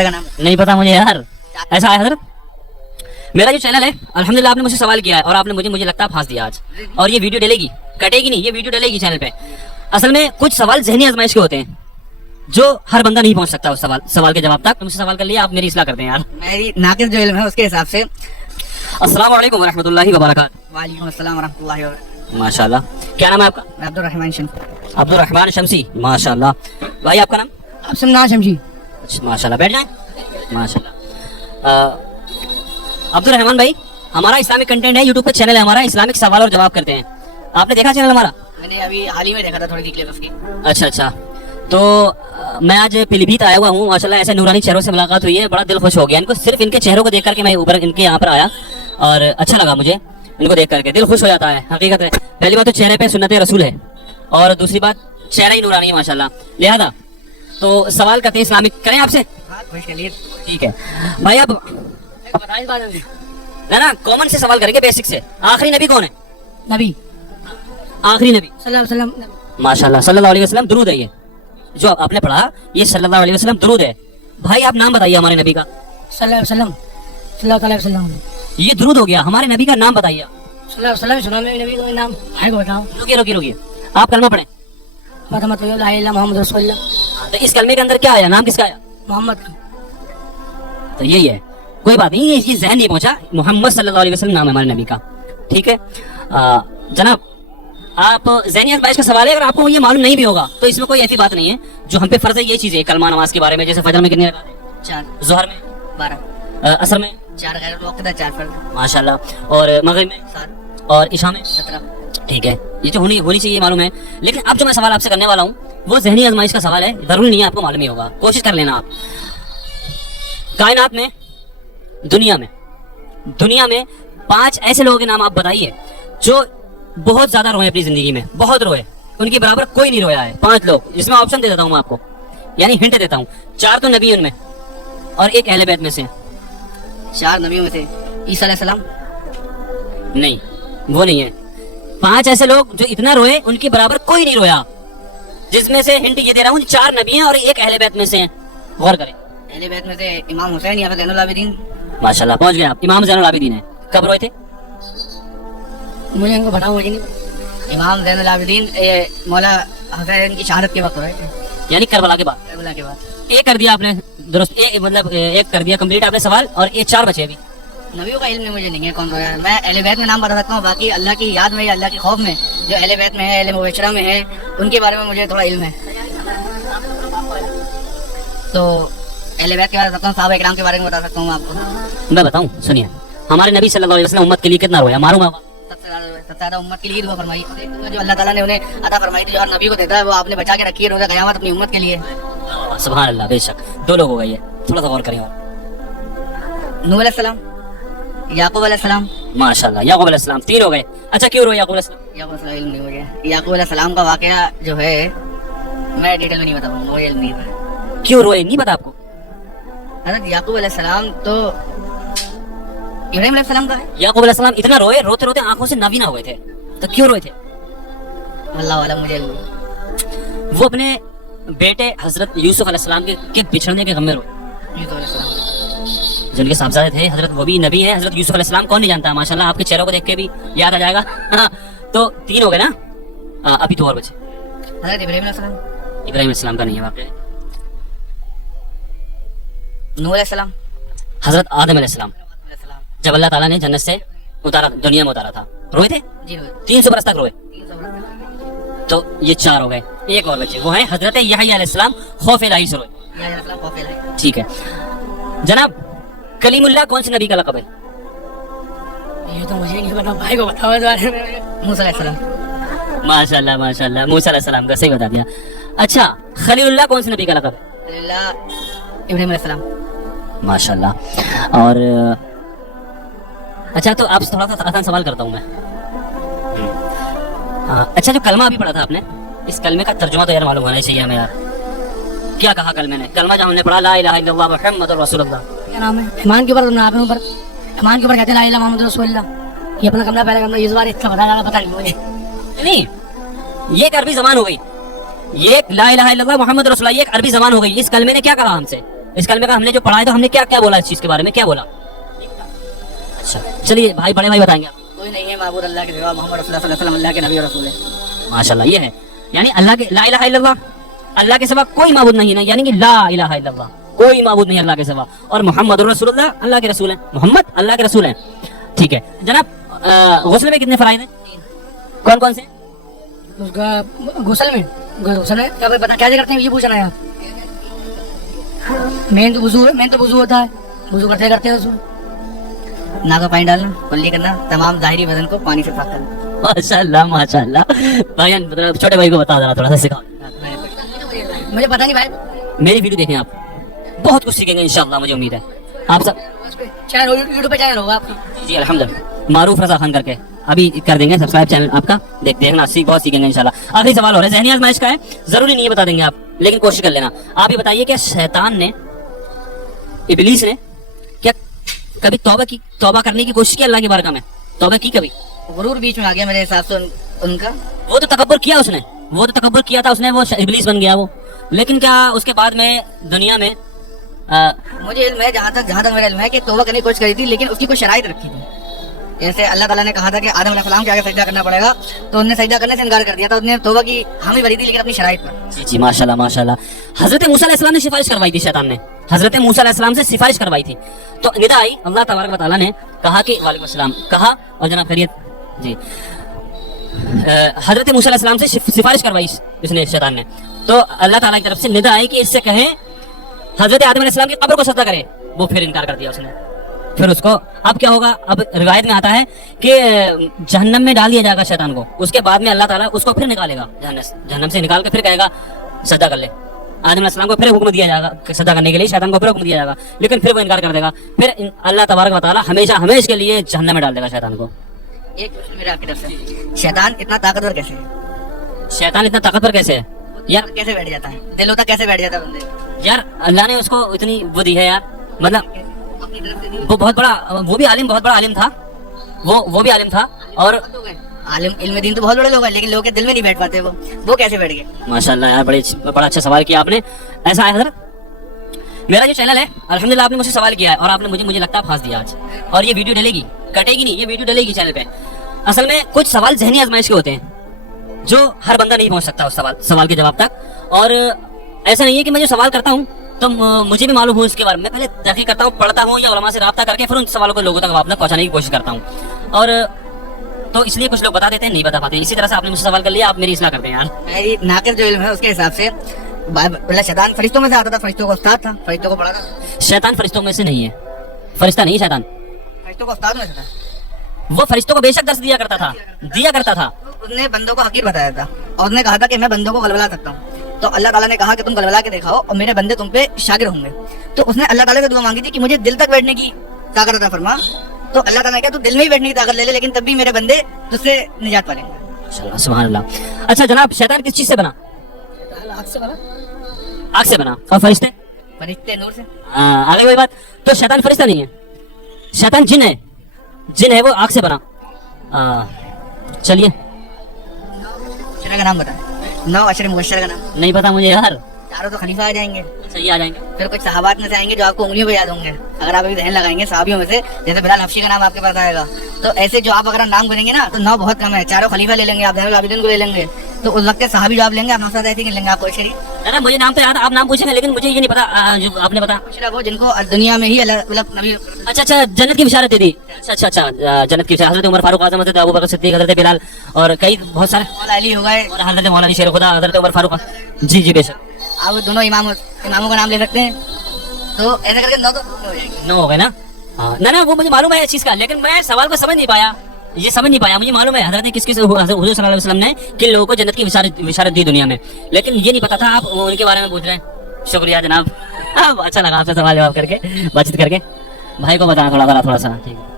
बेटे का नाम? नहीं पता मुझे यार, ऐसा है हजरत। मेरा जो चैनल है अल्हम्दुलिल्लाह आपने मुझसे सवाल किया है और आपने मुझे लगता है फांस दिया आज, और ये वीडियो डलेगी, कटेगी नहीं, ये वीडियो डलेगी चैनल पे। असल में कुछ सवाल ज़हनी आजमाइश के होते हैं जो हर बंदा नहीं पहुंच सकता उस सवाल के जवाब तक। मुझसे सवाल कर लिया, आप मेरी इस्लाह करते हैं यार। मेरी नाकिस जो इल्म है उसके हिसाब से। अस्सलाम वालेकुम रहमतुल्लाहि व बरकातहू। वालेकुम अस्सलाम व रहमतुल्लाहि व बरकातहू। माशाल्लाह, क्या नाम है आपका? मैं अब्दुल रहमान शम्सी। अब्दुल रहमान शम्सी, माशाल्लाह। भाई आपका नाम? अफसना शम्सी। अच्छा, माशाल्लाह, बैठ जाएं। माशाल्लाह। अब्दुल रहमान भाई, हमारा इस्लामिक कंटेंट है, यूट्यूब पे चैनल है हमारा, इस्लामिक सवाल और जवाब करते हैं। आपने देखा चैनल हमारा? मैंने अभी हाल ही में देखा था, थोड़ी सी क्लिप उसकी। अच्छा अच्छा, तो मैं आज पीलीभीत आया हुआ हूँ माशाल्लाह। ऐसे नूरानी चेहरों से मुलाकात हुई है, बड़ा दिल खुश हो गया। इनको सिर्फ इनके चेहरों को देख करके मैं ऊपर इनके यहाँ पर आया और अच्छा लगा मुझे इनको देख करके, दिल खुश हो जाता है। हकीकत है, पहली बात तो चेहरे पे सुन्नत रसूल है और दूसरी बात चेहरा ही नूरानी है माशाल्लाह। लिहाजा तो सवाल करते हैं इस्लामिक, करें आपसे? खुश के लिए ठीक है भाई। अब ना कॉमन से सवाल करेंगे, बेसिक से। आखिरी नबी कौन है? नबी आखिरी नबी सल्लल्लाहु अलैहि वसल्लम। माशाल्लाह, सल्लल्लाहु अलैहि वसल्लम दुरूद है। ये जो आपने पढ़ा ये सल्लल्लाहु अलैहि वसल्लम दुरूद है। भाई आप नाम बताइए हमारे नबी का। सल्लल्लाहु अलैहि वसल्लम, सल्लल्लाहु अलैहि वसल्लम। ये दुरूद हो गया, हमारे नबी का नाम बताइए। सल्लल्लाहु अलैहि वसल्लम सुना मेरे नबी का नाम है, बताओ। रुकिए, आप कलमा पढ़ें। मतलब ला इलाहा इल्लल्लाह मुहम्मद रसूलुल्लाह। तो इस कलमे के अंदर क्या आया, नाम किसका आया? मोहम्मद। तो यही है, कोई बात नहीं, ये जहन नहीं पहुंचा। मोहम्मद सल्लल्लाहु अलैहि वसल्लम नाम है हमारे नबी का। ठीक है जनाब, आप ज़हनी आज़माइश का सवाल है, अगर आपको ये मालूम नहीं भी होगा तो इसमें कोई ऐसी बात नहीं है। जो हम पे फर्ज है ये चीज़ है, कलमा नमाज के बारे में, जैसे फजर में कितने रकात है? 4, ज़ोहर में 12, असर में 4 गैर वक्त है, 4 फर्ज माशाल्लाह, और मगरिब में 7 और इशा में 17। ठीक है, ये जो होनी चाहिए मालूम है। लेकिन अब जो मैं सवाल आपसे करने वाला हूँ वो ज़हनी आज़माइश का सवाल है, जरूरी नहीं है आपको मालूम ही होगा, कोशिश कर लेना आप। कायनात में, दुनिया में 5 ऐसे लोगों के नाम आप बताइए जो बहुत ज्यादा रोए अपनी जिंदगी में, बहुत रोए, उनके बराबर कोई नहीं रोया है। 5 लोग, जिसमें ऑप्शन दे देता हूँ मैं आपको, यानी हिंट देता हूँ। 4 तो नबी उनमें और एक अहले बैत में से। 4 नबियों में से ईसा अलैहिस्सलाम? नहीं, वो नहीं है। 5 ऐसे लोग जो इतना रोए उनके बराबर कोई नहीं रोया, जिसमें से हिंट ये दे रहा हूँ 4 नबी हैं और एक अहले बैत में से हैं। गौर करें। अहले बैत में से इमाम हुसैन या फिर ज़ैनुल आबिदीन। माशाल्लाह, पहुंच गए आप। इमाम ज़ैनुल आबिदीन है। कब रोए थे? मुझे इनको बताओ, मुझे नहीं। इमाम ज़ैनुल आबिदीन मौला हुसैन की शहादत के वक्त हुए थे, यानी करबला के बाद। करबला के बाद। एक कर दिया आपने दुरुस्त, मतलब एक कर दिया कंप्लीट आपने सवाल, और ये 4 बचे अभी। नबियों का इल्म मुझे नहीं है कौन रोया। मैं अहले बैत में नाम बता सकता हूँ, बाकी अल्लाह की याद में या अल्लाह के खौफ में जो अहले बैत में है, अहले मुबशरा में है, उनके बारे में मुझे थोड़ा इल्म है। तो अहले बैत के बारे में सकता हूँ, सहाबा इकराम के बारे में बता सकता हूँ आपको। मैं बताऊं, सुनिए। हमारे नबी सल्लल्लाहु अलैहि वसल्लम उम्मत के लिए कितना रोया, मालूम है? सबसे ज्यादा उम्मत के लिए दुआ फरमाई, जो अल्लाह ताला ने उन्हें अता फरमाई थी, जो हर नबी को देता है वो आपने बचा के रखी है रोज़ा क़यामत अपनी उम्मत के लिए। सुभान अल्लाह, बेशक 2 लोग हो गए, थोड़ा सा गौर करें। और नूह अलैहिस्सलाम, याकूब अलैहिस्सलाम। माशाल्लाह, याकूब अलैहिस्सलाम 3 हो गए। अच्छा, क्यों रोए याकूब अलैहिस्सलाम? याकूब अलैहिस्सलाम इल्म नहीं मुझे। याकूब अलैहिस्सलाम का वाकया जो है मैं डिटेल में नहीं बता पाऊंगा, मुझे इल्म नहीं है। क्यों रोए, नहीं पता आपको? हज़रत याकूब अलैहिस्सलाम तो इब्राहीम अलैहिस्सलाम का है। याकूब अलैहिस्सलाम इतना रोए, रोते रोते आंखों से नावीना हो गए थे। तो क्यों रोए थे? अल्लाह वाला मुझे इल्म नहीं। वो अपने बेटे हजरत यूसुफ अलैहिस्सलाम के बिछड़ने के गम में रोए। यूसुफ अलैहिस्सलाम जिनके साहबजादे थे हजरत, वो भी नबी है। हजरत यूसुफ अलैहिस्सलाम कौन नहीं जानता, माशाल्लाह, आपके चेहरों को देख के भी याद आ जाएगा। तो 3 हो गए ना, अभी 2 और बचे। हज़रत इब्राहीम अलैहिस्सलाम। इब्राहीम अलैहिस्सलाम का नहीं है वाकई। नूह अलैहिस्सलाम। हजरत आदम अलैहिस्सलाम, जब अल्लाह ताला ने जन्नत से उतारा, दुनिया में उतारा था, रोए थे? जी 300 बरस तक रोए। 300 बरस। तो ये 4 हो गए, एक और बचे, वो है हजरत यहया अलैहिस्सलाम, खौफ इलाही से रोए। या अलैहिस्सलाम खौफ इलाही। ठीक है जनाब, कलीमुल्लाह कौन से नबी का लक़ब है? ये तो मुझे नहीं पता, भाई को बताओ इस बारे में। मूसा अलैहिस्सलाम। माशाल्लाह माशाल्लाह, मूसा अलैहिस्सलाम का सही बता दिया। अच्छा, खलीलुल्लाह कौन से नबी का लक़ब है? इब्राहीम अलैहिस्सलाम। माशाल्लाह। और अच्छा, तो आपसे थोड़ा सा आसान सवाल करता हूँ मैं। अच्छा, जो कलमा अभी पढ़ा था आपने, इस कलमे का तर्जुमा तो यार मालूम होना चाहिए हमें यार। क्या कहा कलमे ने? कलमा जो हमने पढ़ा, ला इलाहा इल्लल्लाह मुहम्मदुर रसूलुल्लाह, क्या नाम है? ईमान के ऊपर नाम है, ऊपर ईमान के ऊपर कहते हैं ला इलाहा मुहम्मदुर रसूलुल्लाह। ये अपना कमला पहला कमला, इस बार इतना पता नहीं मुझे। नहीं, ये एक अरबी जबान हो गई, ये ला इलाहा इल्लल्लाह मुहम्मद रसूलुल्लाह, ये एक अरबी जबान हो गई। इस कलमे ने क्या कहा हमसे? इस कलमे का हमने जो पढ़ा है तो हमने क्या क्या बोला इस चीज के बारे में, क्या बोला? अच्छा चलिए भाई, बड़े भाई बताएंगे आप। कोई नहीं है माबूद अल्लाह के सिवा, मोहम्मद रसूलुल्लाह सल्लल्लाहु अलैहि वसल्लम अल्लाह के नबी और रसूल है। माशाल्लाह, ये है यानी अल्लाह के ला इलाहा इल्लल्लाह, अल्लाह के सिवा कोई माबूद नहीं है, यानी कि ला इलाहा इल्लल्लाह, कोई माबूद नहीं अल्लाह के सिवा, और मोहम्मद रसूलुल्लाह अल्लाह के रसूल हैं, मोहम्मद अल्लाह के रसूल हैं। ठीक है जनाब, गुस्ल में कितने फराइज हैं, कौन कौन से? उसका गुसल में क्या बता क्या करते हैं ये पूछना है आप? मेन तो वुजू है, मेन तो वुजू होता है, वुजू करते करते हैं उसमें नाक का पानी डालना, कुल्ली करना, तमाम ज़ाहिरी बदन को पानी से पाक करना। माशाल्लाह माशाल्लाह। भाई मतलब छोटे भाई को बता जरा, थोड़ा सा सिखाओ। मुझे पता नहीं भाई, मेरी वीडियो देखें आप, बहुत कुछ सीखेंगे इंशाल्लाह, मुझे उम्मीद है आप सब। चैनल यूट्यूब पे चैनल होगा आपका? जी अल्हम्दुलिल्लाह, मारूफ रजा खान करके अभी कर देंगे सब्सक्राइब चैनल आपका, देखना बहुत सीखेंगे इंशाल्लाह। आखिरी सवाल हो रहा है, ज़हनी आज़माइश का है, जरूरी नहीं है बता देंगे आप, लेकिन कोशिश कर लेना। आप ये बताइए क्या शैतान ने, इब्लीस ने क्या कभी तौबा करने की कोशिश की अल्लाह की बारगाह में? तौबा की कभी? गुरूर बीच में आ गया मेरे हिसाब से उनका। वो तो तकब्बुर किया उसने, वो तो तकब्बुर किया था उसने, वो इब्लीस बन गया वो। लेकिन क्या उसके बाद में दुनिया में मुझे इल्म है, जहाँ तक मेरा इल्म है कि तौबा करने की कोशिश करी थी, लेकिन उसकी कोई शराइत रखी थी। जैसे अल्लाह ताला ने कहा था कि आदम अलैहिस्सलाम के आगे सजदा करना पड़ेगा, तो उन्होंने सजदा करने से इनकार कर दिया था, उसने तौबा की हामी भरी थी लेकिन अपनी शराइत पर। जी जी माशाल्लाह माशाल्लाह। हजरत मूसा अलैहिस्सलाम ने सिफारिश करवाई थी, शैतान ने हजरत मूसा अलैहिस्सलाम से सिफारिश करवाई थी, तो निदा आई, अल्लाह तबारक व तआला ने कहा कि वालेकुम अस्सलाम कहा, और जनाब खैरियत जी, हजरत मूसा अलैहिस्सलाम से सिफारिश करवाई इसने शैतान ने, तो अल्लाह ताला की तरफ से निदा आई कि इससे कहें हजरत आदम अलैहिस्सलाम की कब्र को सजदा करे, वो फिर इनकार कर दिया उसने। फिर उसको अब क्या होगा, अब रिवायत में आता है कि जहन्नम में डाल दिया जाएगा शैतान को, उसके बाद में अल्लाह ताला उसको फिर निकालेगा जहन्नम से, निकाल के फिर कहेगा सजदा कर ले। आदम अलैहिस्सलाम को फिर हुक्म दिया जाएगा सजदा करने के लिए, शैतान को फिर हुक्म दिया जाएगा, लेकिन फिर वो इनकार कर देगा, फिर अल्लाह तबारक व तआला हमेशा के लिए जहन्नम में डाल देगा शैतान को। एक क्वेश्चन मेरा आपकी तरफ से, शैतान इतना ताकतवर कैसे है? शैतान इतना ताकतवर कैसे है यार? कैसे बैठ जाता है, दिल होता कैसे बैठ जाता है बंदे? यार अल्लाह ने उसको इतनी वो दी है यार, मतलब वो बहुत बड़ा, वो भी आलिम, बहुत बड़ा आलिम था वो भी आलिम था, और आलिम इल्म दीन तो बहुत बड़े लोग हैं, लेकिन लोगों के दिल में नहीं बैठ पाते, वो कैसे बैठ गए? माशाल्लाह यार, बड़ा अच्छा सवाल किया आपने। ऐसा है हजरत, मेरा जो चैनल है अल्हम्दुलिल्लाह आपने मुझसे सवाल किया है, और आपने मुझे लगता है फांस दिया आज, और ये वीडियो डलेगी, कटेगी नहीं, ये वीडियो डलेगी चैनल पे। असल में कुछ सवाल ज़हनी आजमाइश के होते हैं जो हर बंदा नहीं पहुंच सकता उस सवाल के जवाब तक, और ऐसा नहीं है कि मैं जो सवाल करता हूँ तो मुझे भी मालूम हो इसके बारे में, मैं पहले तहकीक करता हूँ, पढ़ता हूँ, या उलमा से राब्ता करके फिर उन सवालों को लोगों तक जवाब पहुंचाने की कोशिश करता हूँ, और तो इसलिए कुछ लोग बता देते हैं, नहीं बता पाते। इसी तरह से आपने मुझसे सवाल कर लिया, आप मेरी इस्लाह करते हैं यार। मेरी नाक़िस जो इल्म है उसके हिसाब से शैतान फरिश्तों में से आता था, फरिश्तों का उस्ताद था, फरिश्तों को पढ़ा था। शैतान फरिश्तों में से नहीं है, फरिश्ता नहीं शैतान, फरिश्तों का उस्ताद में से था, वो फरिश्तों को बेशक दर्स दिया करता था। उसने बंदों को हकीर बताया था, और उसने कहा था कि मैं बंदों को गलबला सकता हूँ, तो अल्लाह ताला ने कहा कि तुम गलबला के दिखाओ और मेरे बंदे तुम पे शागिर होंगे। तो उसने अल्लाह ताला से दुआ मांगी थी कि मुझे दिल तक बैठने की ताकत अता फरमा, तो अल्लाह ताला ने कहा तू दिल में ही बैठने की ताकत ले ले, लेकिन तब भी मेरे बंदे तुझसे निजात पालेंगे। सुभान अल्लाह। अच्छा जनाब, शैतान किस चीज से बना? आग से बना, और फरिश्ते? फरिश्ते नूर से। आगे कोई बात, तो शैतान फरिश्ता नहीं है, शैतान जिन है, वो आग से बना। चलिए का नाम बता, 9 अशर मुबश्शर का नाम नहीं पता मुझे यार। चारों तो खलीफा आ जाएंगे, सही आ जाएंगे, फिर कुछ सहाबात में से आएंगे जो आपको उंगलियों पे याद होंगे, अगर आप अभी ध्यान लगाएंगे सहाबियों में से, जैसे बिलाल हबशी का नाम आपके पास आएगा, तो ऐसे जो आप अगर नाम गिनेंगे ना तो 9 बहुत कम है। चारों खलीफा ले लेंगे आप, ज़ैनुल आबिदीन को ले लेंगे, तो उस वक्त सहाबी जो आप लेंगे आप साथ ऐसे लेंगे, आपको शरीफ। मुझे नाम तो याद, आप नाम पूछेंगे, लेकिन मुझे ये नहीं पता जो आपने बताया वो जिनको दुनिया में ही मतलब नबी। अच्छा जन्नत की बिशारत दे दी। अच्छा जन्नत की बिशारत, हजरत उमर फारूक आज़म, हजरत अबू बकर सिद्दीक, हजरत बिलाल, और कई बहुत सारे मौला अली हो गए, और हजरत मौला अली शेर खुदा, हजरत उमर फारूक। जी बेशक, आप दोनों इमामों का नाम ले सकते हैं, तो ऐसे करके 9 तो हो जाएंगे। 9 हो गए ना? ना वो मुझे मालूम है इस चीज का, लेकिन मैं सवाल को समझ नहीं पाया, मुझे मालूम है हजरत ने किस हुजूर सल्लल्लाहु अलैहि वसल्लम ने किन लोगों को जन्नत की बिशारत दी दुनिया में, लेकिन ये नहीं पता था आप उनके बारे में पूछ रहे हैं। शुक्रिया जनाब, अच्छा लगा आपसे सवाल जवाब करके, बातचीत करके। भाई को बताना थोड़ा सा, ठीक है।